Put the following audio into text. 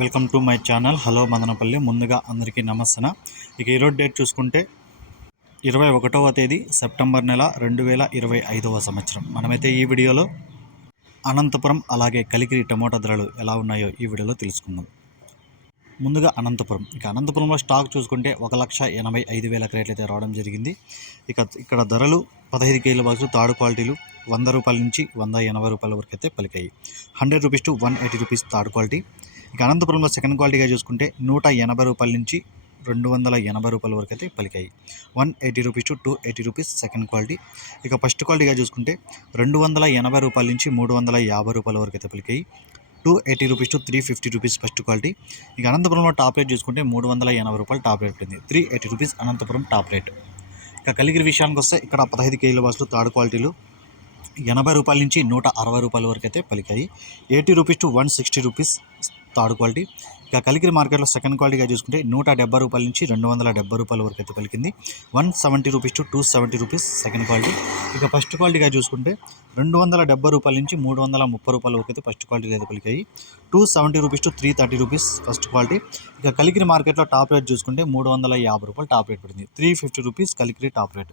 Welcome to my channel. Hello Madanapalle. ముందుగా అందరికీ నమస్తన ఇక ఈరోజు డేట్ చూసుకుంటే ఇరవై ఒకటవ తేదీ సెప్టెంబర్ నెల రెండు వేల ఇరవై ఐదవ సంవత్సరం. మనమైతే ఈ వీడియోలో అనంతపురం అలాగే కలికిరి టమోటా ధరలు ఎలా ఉన్నాయో ఈ వీడియోలో తెలుసుకుందాం. ముందుగా అనంతపురం. ఇక అనంతపురంలో స్టాక్ చూసుకుంటే ఒక లక్ష ఎనభై ఐదు వేల క్రేట్లు అయితే రావడం జరిగింది. ఇక ఇక్కడ ధరలు పదహైదు కేజీల బాక్సులు తాడు క్వాలిటీలు వంద రూపాయల నుంచి వంద ఎనభై రూపాయల వరకు అయితే పలికాయి. Hundred rupees to one eighty rupees third quality. ఇక అనంతపురంలో సెకండ్ క్వాలిటీగా చూసుకుంటే నూట ఎనభై రూపాయల నుంచి రెండు వందల ఎనభై రూపాయల వరకు అయితే పలికాయి. One eighty rupees to two eighty rupees second quality. ఇక ఫస్ట్ క్వాలిటీగా చూసుకుంటే రెండు వందల ఎనభై రూపాయల నుంచి మూడు వందల యాభై రూపాయల వరకు అయితే పలికాయి. Two eighty rupees to three fifty rupees first quality. ఇక అనంతపురంలో టాప్ రేట్ చూసుకుంటే మూడు వందల ఎనభై రూపాయలు టాప్ రేట్ పడింది. Three eighty rupees Anantapuram top rate. ఇక కలిగిరి విషయానికి వస్తే ఇక్కడ పదహైదు కేజీల బాసులు థర్డ్ క్వాలిటీలు. ఎనభై రూపాయల నుంచి నూట అరవై రూపాయల వరకు అయితే పలికాయి. Eighty rupees to one sixty rupees third quality. ఇక కలిగిరి మార్కెట్లో సెకండ్ క్వాలిటీగా చూసుకుంటే నూట డెబ్బై రూపాయల నుంచి రెండు వందల డెబ్బై రూపాయల వరకు అయితే పలికింది. One seventy rupees to two seventy rupees second quality. ఇక ఫస్ట్ క్వాలిటీగా చూసుకుంటే రెండు వందల డెబ్బై రూపాయల నుంచి మూడు వందల ముప్పై రూపాయల వరకు అయితే ఫస్ట్ క్వాలిటీ అయితే పలికాయి. Two seventy rupees to three thirty rupees first quality. ఇక కలిగిరి మార్కెట్లో టాప్ రేట్ చూసుకుంటే మూడు వందల యాభై రూపాయలు టాప్ రేట్ పడింది. Three fifty rupees Kaligiri top rate.